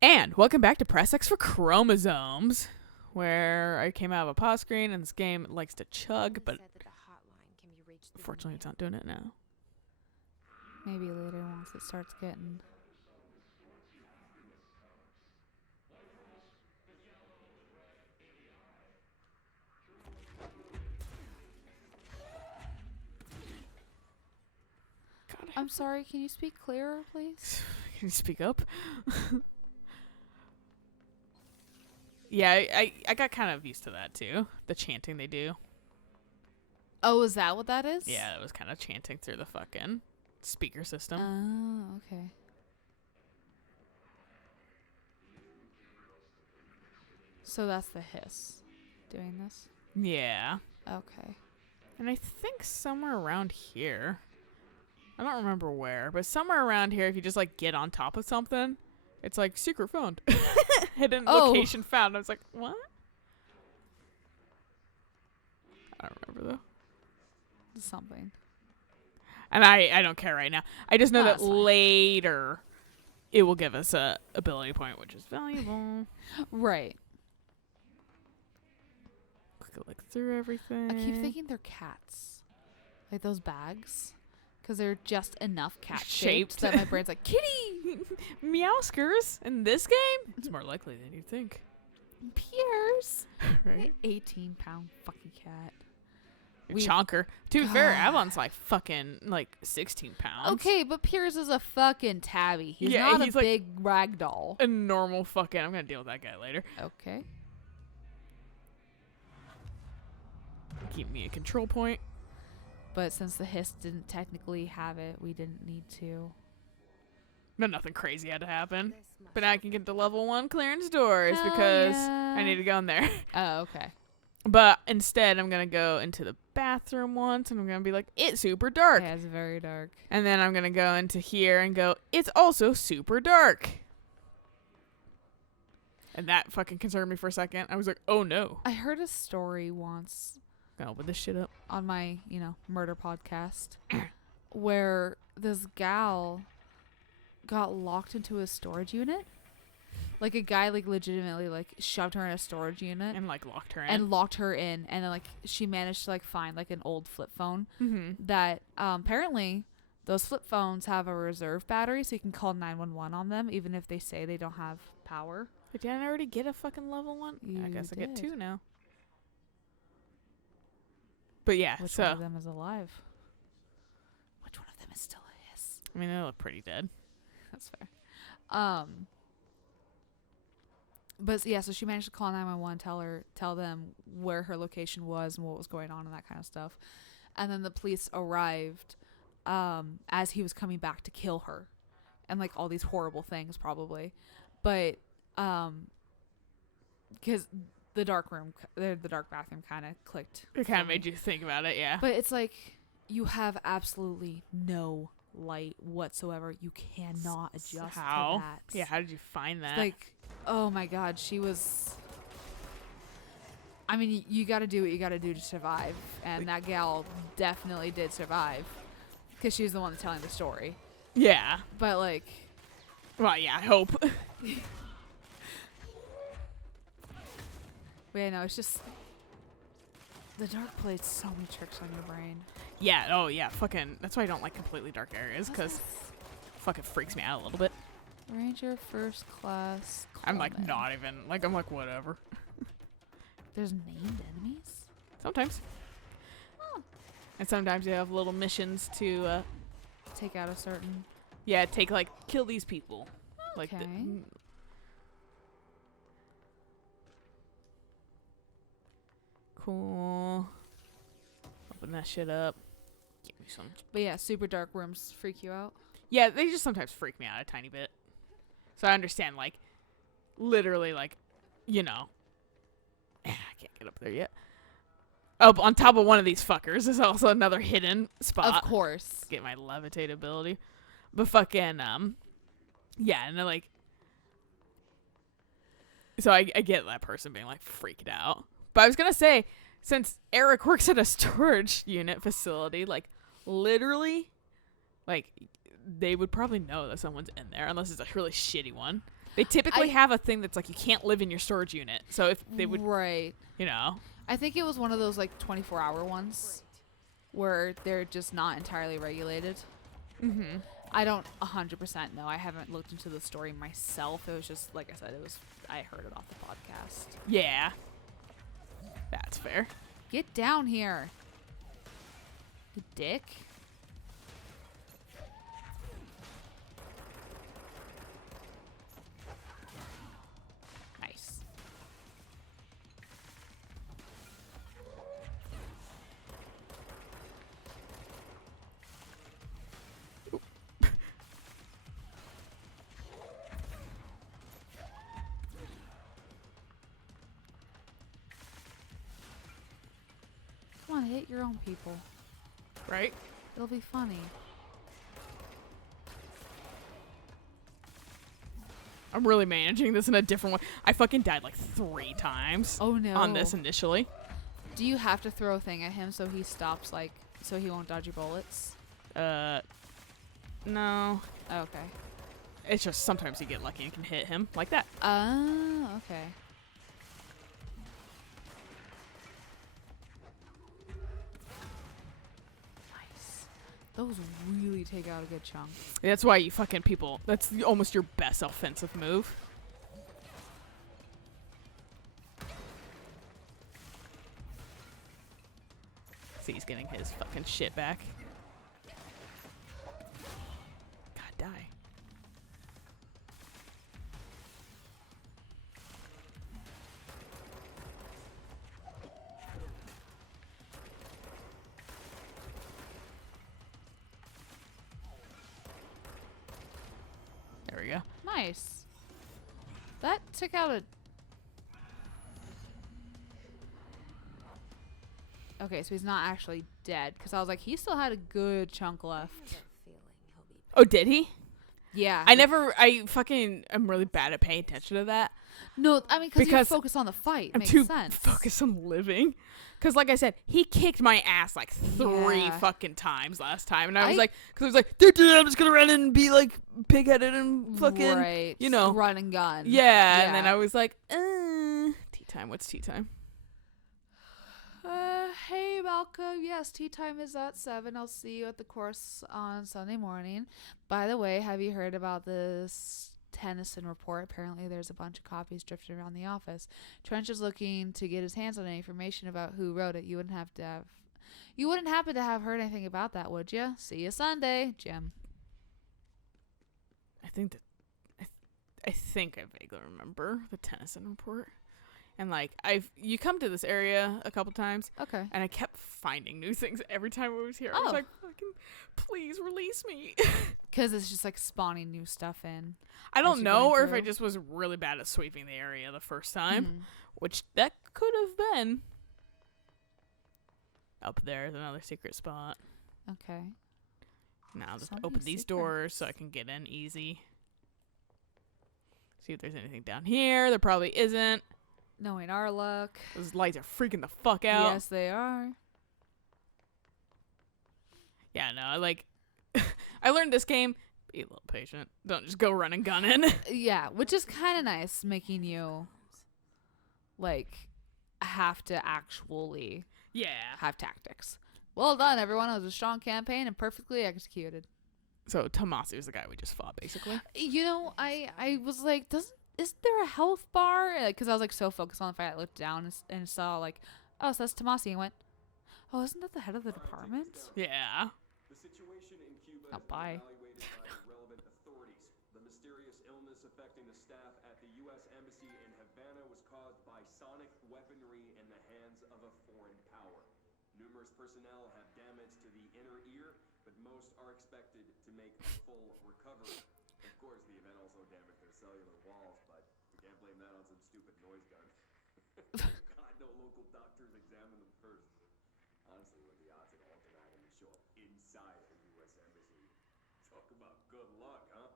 And welcome back to Press X for Chromosomes, where I came out of a pause screen and this game likes to chug, but unfortunately it's not doing it now. Maybe later once it starts getting... God, I'm sorry, can you speak clearer, please? Can you speak up? Yeah, I got kind of used to that too. The chanting they do. Oh, is that what that is? Yeah, it was kind of chanting through the fucking speaker system. Oh, okay. So that's the hiss doing this? Yeah. Okay. And I think somewhere around here, I don't remember where, but somewhere around here, if you just like get on top of something, it's like secret found. Hidden location found. I was like, what? I don't remember though. Something. And I don't care right now. I just know that That's fine. later it will give us a ability point, which is valuable. Right. Quick look through everything. I keep thinking they're cats. Like those bags. Because they're just enough cat shaped that my brain's like, kitty! Meowskers in this game? It's more likely than you think. Piers! Right? 18-pound fucking cat. Chonker. To be fair, Avon's like fucking like 16 pounds. Okay, but Piers is a fucking tabby. He's Yeah, not he's a like big rag doll. a normal fucking... I'm going to deal with that guy later. Okay. Keep me a control point. But since the hiss didn't technically have it, we didn't need to. No, nothing crazy had to happen. But now I can get to level 1 clearance doors Hell because yeah. I need to go in there. Oh, okay. But instead, I'm going to go into the bathroom once and I'm going to be like, it's super dark. Yeah, it's very dark. And then I'm going to go into here and go, it's also super dark. And that fucking concerned me for a second. I was like, oh no. I heard a story once Gonna open this shit up. on my, murder podcast where this gal got locked into a storage unit. Like a guy legitimately shoved her in a storage unit And like locked her in. and locked her in, and then she managed to find an old flip phone Mm-hmm. that apparently those flip phones have a reserve battery, so you can call 911 on them even if they say they don't have power. But didn't I already get a fucking level 1? I You guess I get did. 2 now. But yeah, Which so one of them is alive? Which one of them is still a hiss? I mean, they look pretty dead. That's fair. But yeah, so she managed to call 911, tell them where her location was and what was going on and that kind of stuff. And then the police arrived as he was coming back to kill her, and all these horrible things probably. But because the dark bathroom kind of clicked. It kind for of me. made you think about it, yeah. But it's you have absolutely no light whatsoever. You cannot adjust How? to that. Yeah, how did you find that? Oh my god, she was... I mean, you gotta do what you gotta do to survive. And that gal definitely did survive. Because she was the one that's telling the story. Yeah. But Well, yeah, I hope. but yeah, no, it's just... The dark plays so many tricks on your brain. Yeah, oh yeah, fucking... That's why I don't like completely dark areas, because fucking freaks me out a little bit. Ranger first class. I'm Coleman. not even... I'm whatever. There's named enemies? Sometimes. Oh. And sometimes you have little missions to, Take out a certain... yeah, kill these people. Okay. Cool. Open that shit up. Give me some. But yeah, super dark rooms freak you out? Yeah, they just sometimes freak me out a tiny bit. So I understand, literally, I can't get up there yet. Up on top of one of these fuckers is also another hidden spot. Of course. Get my levitate ability. But fucking, yeah, and they're so I get that person being, freaked out. But I was gonna say, since Eric works at a storage unit facility, literally, they would probably know that someone's in there, unless it's a really shitty one. They typically have a thing that's like you can't live in your storage unit. So if they would, right. you know. I think it was one of those like 24-hour ones where they're just not entirely regulated. Mm-hmm. I don't 100% know. I haven't looked into the story myself. It was just, like I said, I heard it off the podcast. Yeah. That's fair. Get down here. You dick. Nice. Come on, hit your own people. Right? It'll be funny. I'm really managing this in a different way. I fucking died like 3 times. Oh no. On this initially. Do you have to throw a thing at him so he stops, like, so he won't dodge your bullets? No. Oh, okay. It's just sometimes you get lucky and can hit him like that. Okay. Nice. Those really take out a good chunk. That's why you fucking people. That's almost your best offensive move. See, he's getting his fucking shit back. God, die. There we go. Nice. That took out a... Okay, so he's not actually dead. Because I was like, he still had a good chunk left. Oh, did he? Yeah. I fucking am really bad at paying attention to that. No, I mean, because you're Because focused on the fight. I'm Makes too sense. focused on living. Because, like I said, he kicked my ass like 3 Yeah. fucking times last time. And I I- was like, because I was like, dude, I'm just going to run in and be like pig-headed and fucking, Right. you know. Run and gun. Yeah. And then I was like, tea time. What's tea time? Hey, Malcolm. Yes, tea time is at 7. I'll see you at the course on Sunday morning. By the way, have you heard about this Tennyson report? Apparently, there's a bunch of copies drifting around the office. Trench is looking to get his hands on any information about who wrote it. You wouldn't happen to have heard anything about that, would you? See you Sunday, Jim. I think I think I vaguely remember the Tennyson report. And like you come to this area a couple times, Okay. and I kept finding new things every time I was here. I was Oh. like, fucking, please release me. Because it's just like spawning new stuff in. I don't you're know, going or if I through. just was really bad at sweeping the area the first time, Mhm. which that could have been. Up there is another secret spot. Okay. Now I'll just So open many these doors so I can get in easy. See if there's anything down here. There probably isn't. Knowing our luck. Those lights are freaking the fuck out. Yes, they are. Yeah, no, I learned this game. Be a little patient. Don't just go running gunning. Yeah, which is kind of nice, making you like have to actually Yeah. have tactics. Well done, everyone. It was a strong campaign and perfectly executed. So Tomasi was the guy we just fought, basically. You know, I was like, is there a health bar? Because I was like so focused on the fight, I looked down and saw like, oh, so that's Tomasi, and went, oh, isn't that the head of the department? Yeah. The situation in Cuba Oh, has bye. been evaluated by the relevant authorities. The mysterious illness affecting the staff at the U.S. Embassy in Havana was caused by sonic weaponry in the hands of a foreign power. Numerous personnel have damage to the inner ear, but most are expected to make a full recovery. Of course, the event also damaged their cellular walls, but we can't blame that on some stupid noise gun. God, no local doctors examine them first. Honestly, what are the odds that Alton Adam would show up inside a U.S. Embassy? Talk about good luck, huh?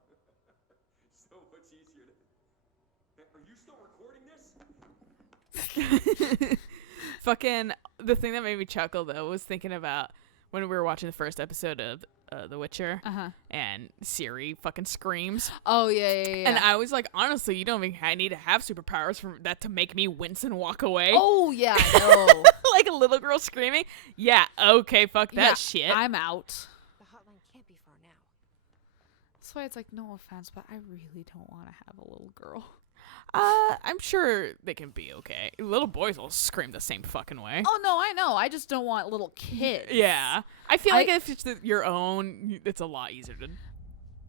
So much easier to... Are you still recording this? Fucking the thing that made me chuckle though was thinking about when we were watching the first episode of The Witcher, Uh-huh. and Ciri fucking screams. Oh, yeah. And I was like, honestly, you don't even need to have superpowers for that to make me wince and walk away. Oh, yeah, I know. Like a little girl screaming. Yeah, okay, fuck that shit. I'm out. The hotline can't be far now. That's why it's like, no offense, but I really don't want to have a little girl. I'm sure they can be okay. Little boys will scream the same fucking way. Oh, no, I know. I just don't want little kids. Yeah. I feel like if it's your own, it's a lot easier to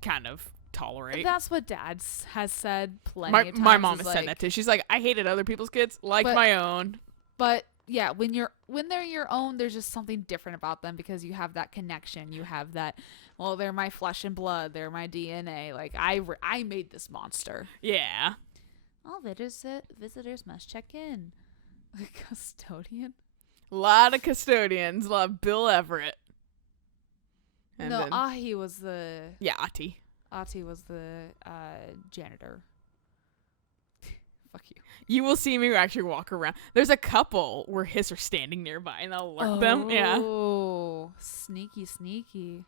kind of tolerate. That's what Dad has said plenty of times. My mom has is said like, that too. She's like, I hated other people's kids like But- my own. But yeah, when they're your own, there's just something different about them because you have that connection. You have that, well, they're my flesh and blood. They're my DNA. Like, I made this monster. Yeah. All visitors must check in. A custodian? A lot of custodians. A lot of Bill Everett. And No, then- Ahi was the... yeah, Ati. Ati was the janitor. Fuck you. You will see me actually walk around. There's a couple where his are standing nearby, and I'll alert them. Yeah. Oh, sneaky, sneaky.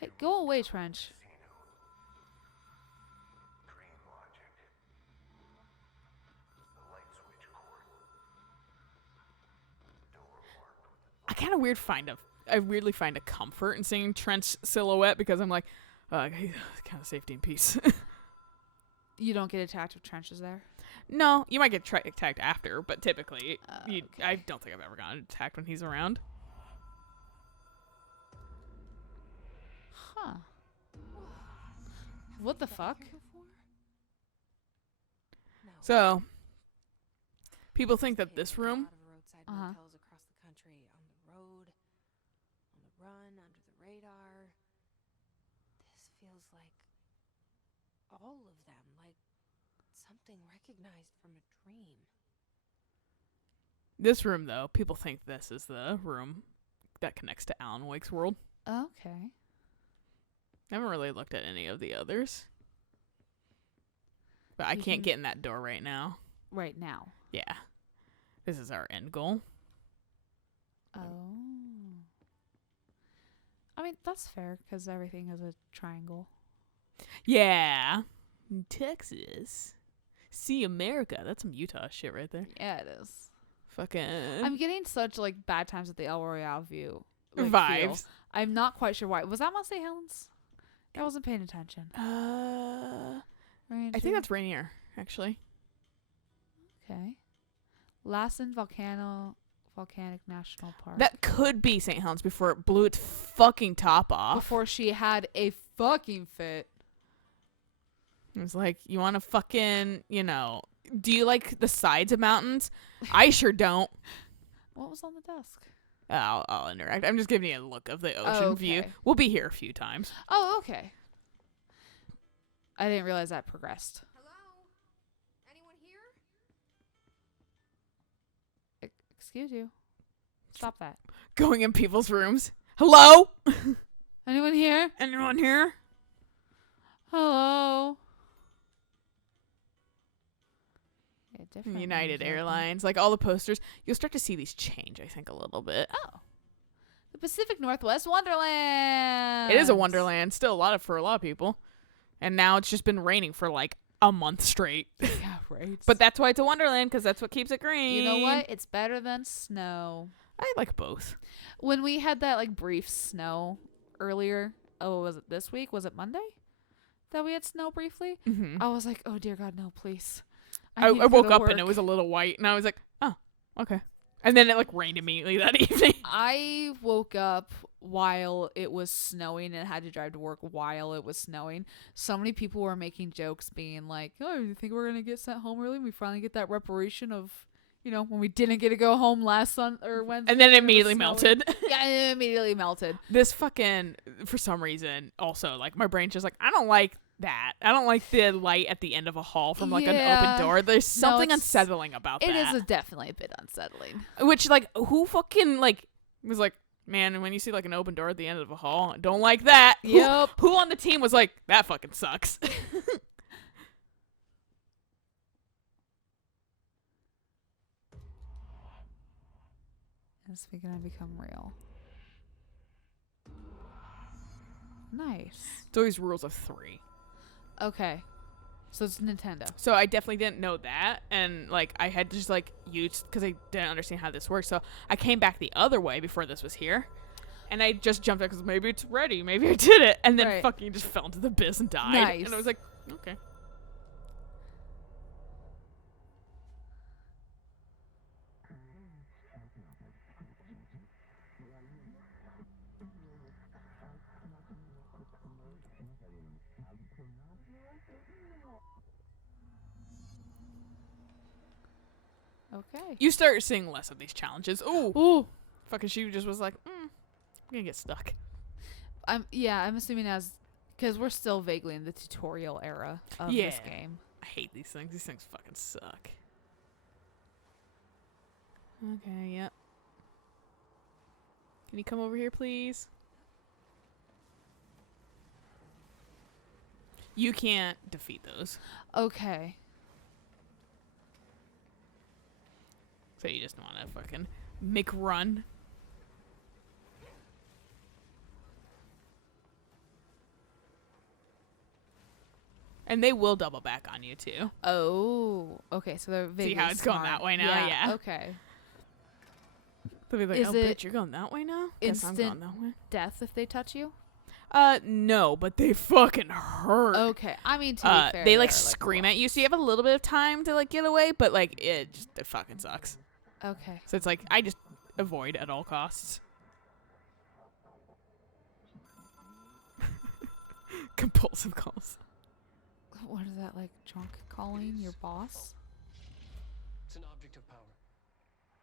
Hey, go away, Trench. I weirdly find a comfort in seeing Trent's silhouette because I'm like, kind of safety and peace. You don't get attacked if Trench is there? No, you might get attacked after, but typically, Okay. I don't think I've ever gotten attacked when he's around. Huh. What the fuck? No. So, people think that this room, Uh-huh. Motels across the country, on the road, on the run, under the radar. This feels like all of them, like something recognized from a dream. this room though, people think this is the room that connects to Alan Wake's world. Okay. I haven't really looked at any of the others. But I You can't can- get in that door right now. Right now. Yeah. This is our end goal. Oh. I mean, that's fair because everything is a triangle. Yeah. Texas. See America. That's some Utah shit right there. Yeah, it is. Fucking I'm getting such like bad times at the El Royale view. Feel. vibes. I'm not quite sure why. Was that Mount St. Helens? I wasn't paying attention. I Ranger? think that's Rainier, actually. Okay. Lassen Volcanic National Park. That could be St. Helens before it blew its fucking top off. Before she had a fucking fit. It was like, you want to fucking, do you like the sides of mountains? I sure don't. What was on the desk? I'll interact. I'm just giving you a look of the ocean Oh, view. okay. We'll be here a few times. Oh, okay. I didn't realize that progressed. Hello? Anyone here? Excuse you. Stop that. Going in people's rooms. Hello? Anyone here? Anyone here? Hello. Yeah, different United rooms open. Airlines. Like all the posters. You'll start to see these change, I think, a little bit. Oh. The Pacific Northwest Wonderland. It is a wonderland. Still for a lot of people. And now it's just been raining for like a month straight. Yeah, right. But that's why it's a wonderland, because that's what keeps it green. you know what? It's better than snow. I like both. When we had that like brief snow earlier, was it this week? Was it Monday that we had snow briefly? Mm-hmm. I was like, oh dear God, no, please. I need to go woke to up and it work. was a little white, and I was like, oh, okay. And then it like rained immediately that evening. I woke up while it was snowing and had to drive to work while it was snowing. So many people were making jokes being like, oh, you think we're going to get sent home early? We finally get that reparation of, when we didn't get to go home last or Wednesday. And then it when was immediately snowing." melted. Yeah, it immediately melted. This fucking, for some reason, also, like, my brain's just like, I don't like that. I don't like the light at the end of a hall from, like, an Yeah. open door. There's something it's- unsettling about It that. is definitely a bit unsettling. Which, like, who fucking, like, was like, man, when you see, like, an open door at the end of a hall, I don't like that. Yep. Who on the team was like, that fucking sucks? Is we gonna become real? Nice. It's always rules of 3. Okay. So it's Nintendo. So I definitely didn't know that, and like I had to just like use because I didn't understand how this works. So I came back the other way before this was here, and I just jumped out because maybe it's ready, maybe I did it, and then Right. fucking just fell into the abyss and died. Nice. And I was like, okay. Okay. You start seeing less of these challenges. Ooh, fucking she just was like, I'm gonna get stuck. I'm assuming because we're still vaguely in the tutorial era of this game. I hate these things. These things fucking suck. Okay, yep. Can you come over here, please? You can't defeat those. Okay. So you just want to fucking make run. And they will double back on you too. Oh. Okay. So they're vaguely See how it's going smart. that way now? Yeah. Okay. They'll be like, Is oh, it bitch, you're going that way now? Guess I'm instant- going that way. Death if they touch you. No, but they fucking hurt. Okay. I mean, to be fair, they like they're, scream rough. at you, so you have a little bit of time to like get away, but like it fucking sucks. Okay. So it's like I just avoid at all costs. Compulsive calls. What is that, like drunk calling your boss? It's an object of power.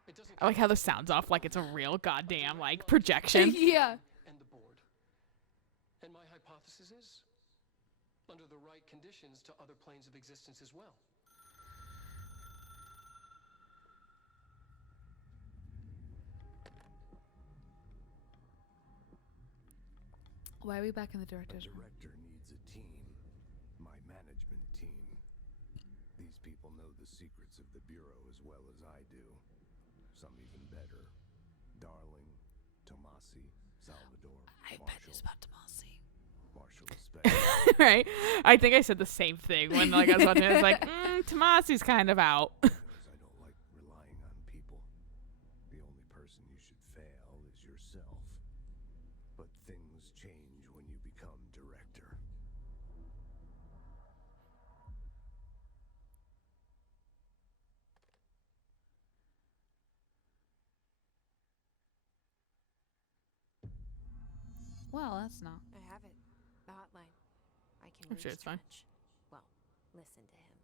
It doesn't I like how this sounds off like it's a real goddamn like projection. Yeah. and the board. And my hypothesis is, under the right conditions, to other planes of existence as well. Why are we back in the director's The room? director needs a team. My management team. These people know the secrets of the Bureau as well as I do. Some even better. Darling, Tomasi, Salvador, I bet Marshall. it's about Tomasi. Marshall is special. Right? I think I said the same thing when like I was watching it. It's like, Tomasi's kind of out. Because I don't like relying on people. The only person you should fail is yourself. But things change when you become director. Well, that's not. I have it. The hotline. I can I'm reach sure it's fine. Stretch. Well, listen to him.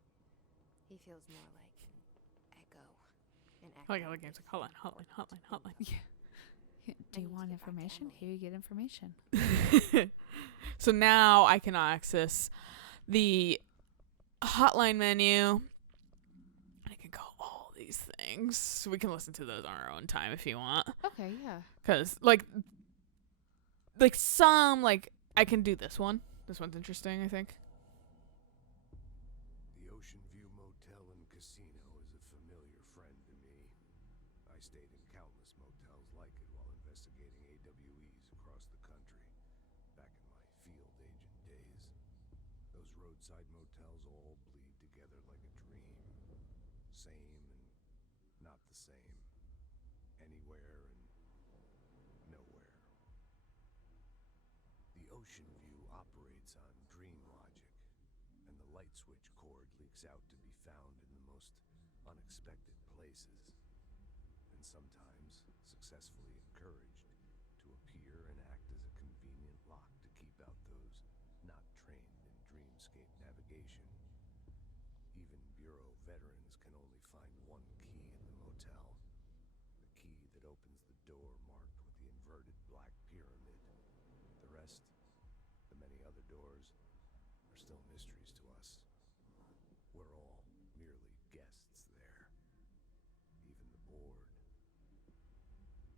He feels more like an echo. An echo. I like other games like hotline. Do you need to want get back to information? Emily. Here you get information. So now I can access the hotline menu. I can call all these things. So we can listen to those on our own time if you want. Okay, yeah. Because like some like I can do this one. This one's interesting, I think. The Oceanview Motel and Casino is a familiar friend to me. I stayed in countless motels like it while investigating AWEs across the country, back in my field agent days. Those roadside motels all bleed together like a dream. Same and not the same. Anywhere and nowhere. The Oceanview operates on dream logic, and the light switch cord leaks out to be found in the most unexpected places, and sometimes successfully encouraged to appear and act as a convenient lock to keep out those not trained in dreamscape navigation. Even Bureau veterans can only find one key in the motel, the key that opens the door marked with the inverted black pyramid. The rest, the many other doors, are still mysteries to us. We're all merely guests there. Even the board.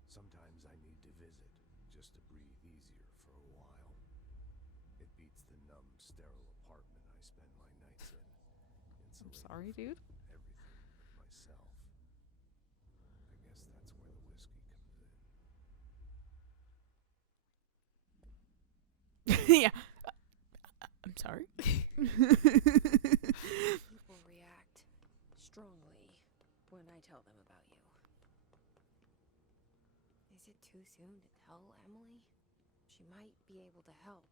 Sometimes I need to visit, just to breathe easier for a while. It beats the numb, sterile apartment I spend my nights in. I'm sorry, dude. Everything but myself. I guess that's where the whiskey comes in. Yeah. I'm sorry. People react strongly when I tell them about you. Is it too soon to tell Emily? She might be able to help.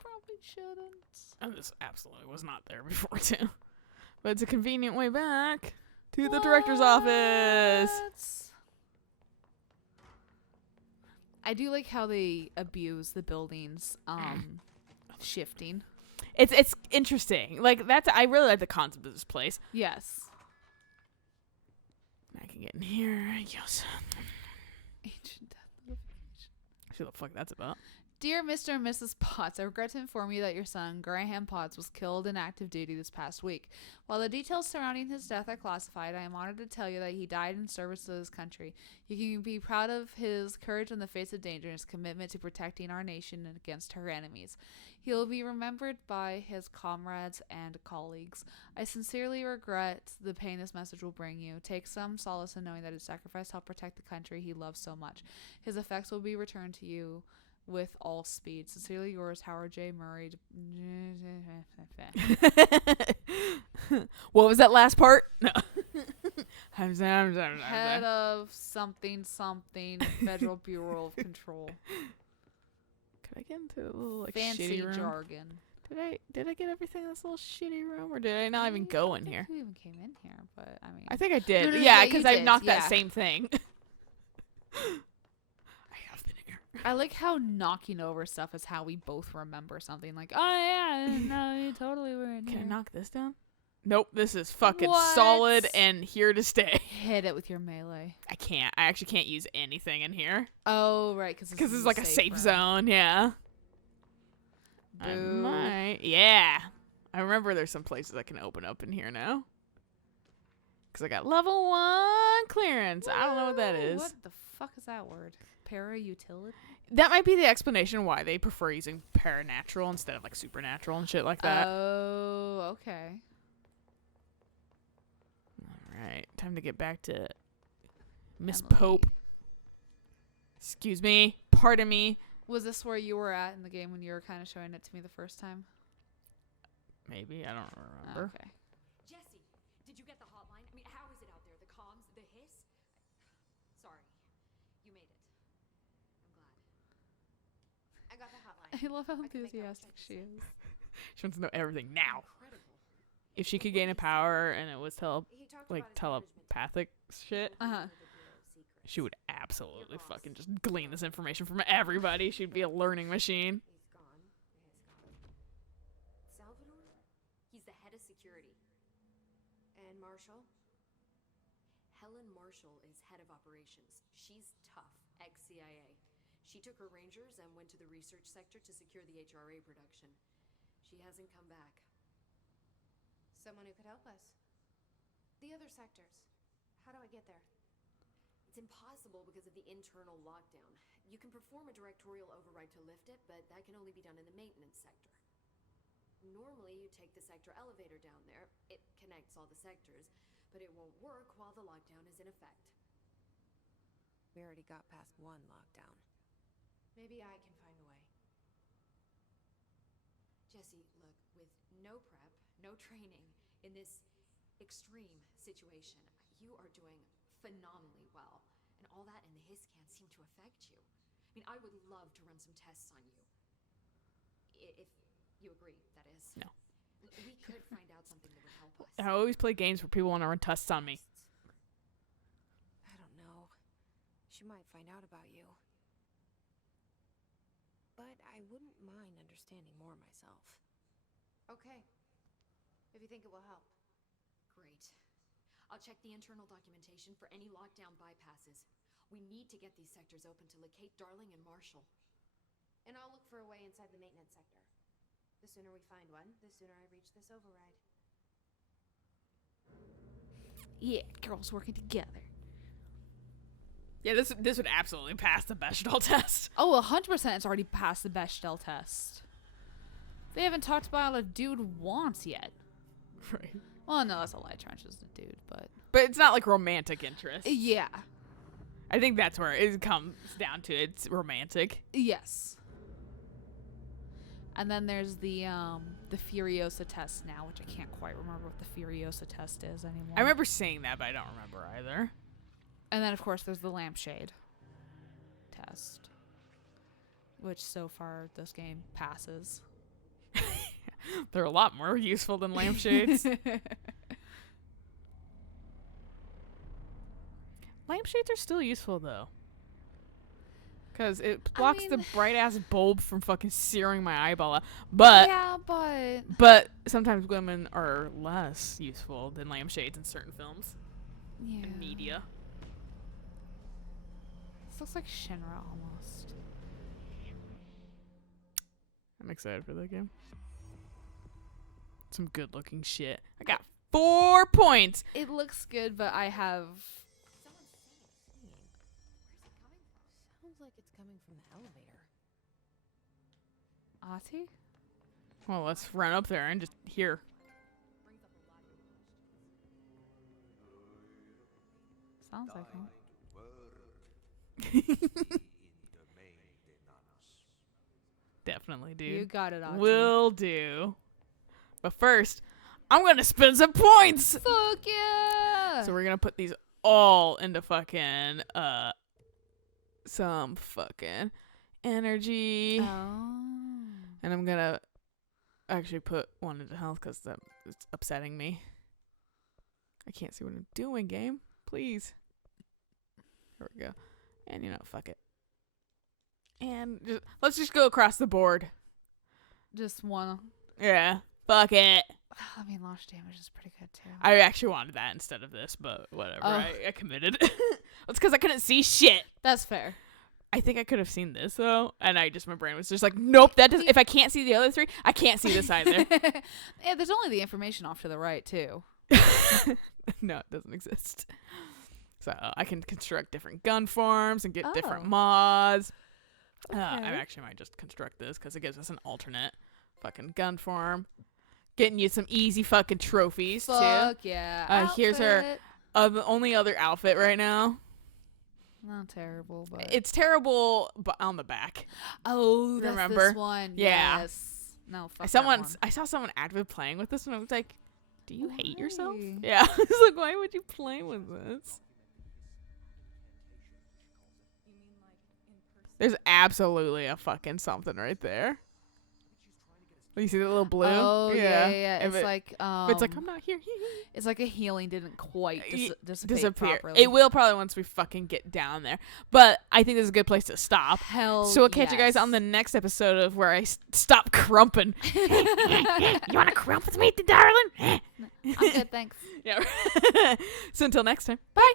Probably shouldn't. Oh, this absolutely was not there before, too. But it's a convenient way back to the director's office. I do like how they abuse the buildings shifting. It's interesting. Like, I really like the concept of this place. Yes. I can get in here. Yes. Ancient death notification. See what the fuck that's about. Dear Mr. and Mrs. Potts, I regret to inform you that your son, Graham Potts, was killed in active duty this past week. While the details surrounding his death are classified, I am honored to tell you that he died in service to his country. You can be proud of his courage in the face of danger and his commitment to protecting our nation against her enemies. He will be remembered by his comrades and colleagues. I sincerely regret the pain this message will bring you. Take some solace in knowing that his sacrifice helped protect the country he loves so much. His effects will be returned to you with all speed. Sincerely yours, Howard J. Murray. What was that last part? No. Head of something, Federal Bureau of Control. Could I get into a little like Fancy shitty room? jargon. Did I get everything in this little shitty room, or did I not even go in here? Who even came in here? But I mean, I think I did. No, Yeah, you because I did, knocked yeah. that same thing. I have been here. I like how knocking over stuff is how we both remember something. Like, oh yeah, no, you totally were in Can here. I knock this down? Nope, this is fucking What? solid and here to stay. Hit it with your melee. I can't. I actually can't use anything in here. Oh right, because Because it's like a safe room. zone, yeah. I Boo. might. Yeah. I remember there's some places I can open up in here now. Because I got level 1 clearance. I don't know what that is. What the fuck is that word? Para-utility? That might be the explanation why they prefer using paranatural instead of like supernatural and shit like that. Oh, okay. Alright, time to get back to Miss Emily. Pope. Excuse me. Pardon me. Was this where you were at in the game when you were kind of showing it to me the first time? Maybe. I don't Oh, remember. okay. Jesse, did you get the hotline? I mean, how is it out there? The comms, the hiss? Sorry, you made it. I'm glad. I got the hotline. I love how I can make out what enthusiastic I she just is. She wants to know everything now. Incredible. If she could gain a power and it was He talked like about his management telepathic shit, Uh-huh. of the Bureau of Secrets. she would absolutely fucking just glean this information from everybody. She'd be a learning machine. He's gone. He's gone. Salvador? He's the head of security. And Marshall? Helen Marshall is head of operations. She's tough, ex-CIA. She took her rangers and went to the research sector to secure the HRA production. She hasn't come back. Someone who could help us. The other sectors. How do I get there? It's impossible because of the internal lockdown. You can perform a directorial override to lift it, but that can only be done in the maintenance sector. Normally, you take the sector elevator down there. It connects all the sectors, but it won't work while the lockdown is in effect. We already got past one lockdown. Maybe I can find a way. Jesse, look, with no prep, no training, in this extreme situation, you are doing phenomenally well. And all that and the hiss can't seem to affect you. I mean, I would love to run some tests on you. If you agree, that is. No. We could find out something that would help us. I always play games where people want to run tests on me. I don't know. She might find out about you. But I wouldn't mind understanding more myself. Okay. If you think it will help. Great. I'll check the internal documentation for any lockdown bypasses. We need to get these sectors open to locate Darling and Marshall. And I'll look for a way inside the maintenance sector. The sooner we find one, the sooner I reach this override. Yeah, girls working together. Yeah, this would absolutely pass the Bechdel test. Oh, 100% it's already passed the Bechdel test. They haven't talked about what a dude wants yet. Right. Well, no, that's a lie. Trench is the dude, but... But it's not like romantic interest. Yeah. I think that's where it comes down to. It's romantic. Yes. And then there's the Furiosa test now, which I can't quite remember what the Furiosa test is anymore. I remember seeing that, but I don't remember either. And then, of course, there's the lampshade test, which so far this game passes. They're a lot more useful than lampshades. Lampshades are still useful, though. Because it blocks the bright-ass bulb from fucking searing my eyeball out. But, yeah, but sometimes women are less useful than lampshades in certain films and media. This looks like Shinra almost. I'm excited for that game. Some good-looking shit. I got 4 points. It looks good, but I have... Someone's singing. Where's it coming from? Sounds like it's coming from the elevator. Ati? Well, let's run up there and just hear. Sounds like him. Definitely, dude. You got it, Ati. Will do. But first, I'm going to spend some points. Fuck yeah! So we're going to put these all into fucking, some fucking energy. Oh. And I'm going to actually put one into health because it's upsetting me. I can't see what I'm doing, game. Please. There we go. And, fuck it. And let's just go across the board. Just one. Yeah. Fuck it. I mean, launch damage is pretty good, too. I actually wanted that instead of this, but whatever. Oh. I committed. It's because I couldn't see shit. That's fair. I think I could have seen this, though. And my brain was just like, nope, that doesn't. If I can't see the other 3, I can't see this either. Yeah, there's only the information off to the right, too. No, it doesn't exist. So I can construct different gun forms and get different Oh. mods. Okay. I actually might just construct this because it gives us an alternate fucking gun form. Getting you some easy fucking trophies, Fuck too. yeah. Here's her Outfit. the only other outfit right now. Not terrible, but... It's terrible, but on the back. Oh, that's Remember? this one. Yeah. Yes. No, fuck that one. I saw someone actively playing with this, and I was like, do you hate yourself? Why? Yeah. I was like, why would you play with this? There's absolutely a fucking something right there. You see the little blue? Oh, yeah. If It's like, if it's like, I'm not here. it's like a healing didn't quite dissipate Disappear. properly. It will probably once we fucking get down there. But I think this is a good place to stop. Hell So we'll catch you guys on the next episode of where I stop crumping. You want to crump with me, darling? I'm good, thanks. Yeah. So until next time. Bye.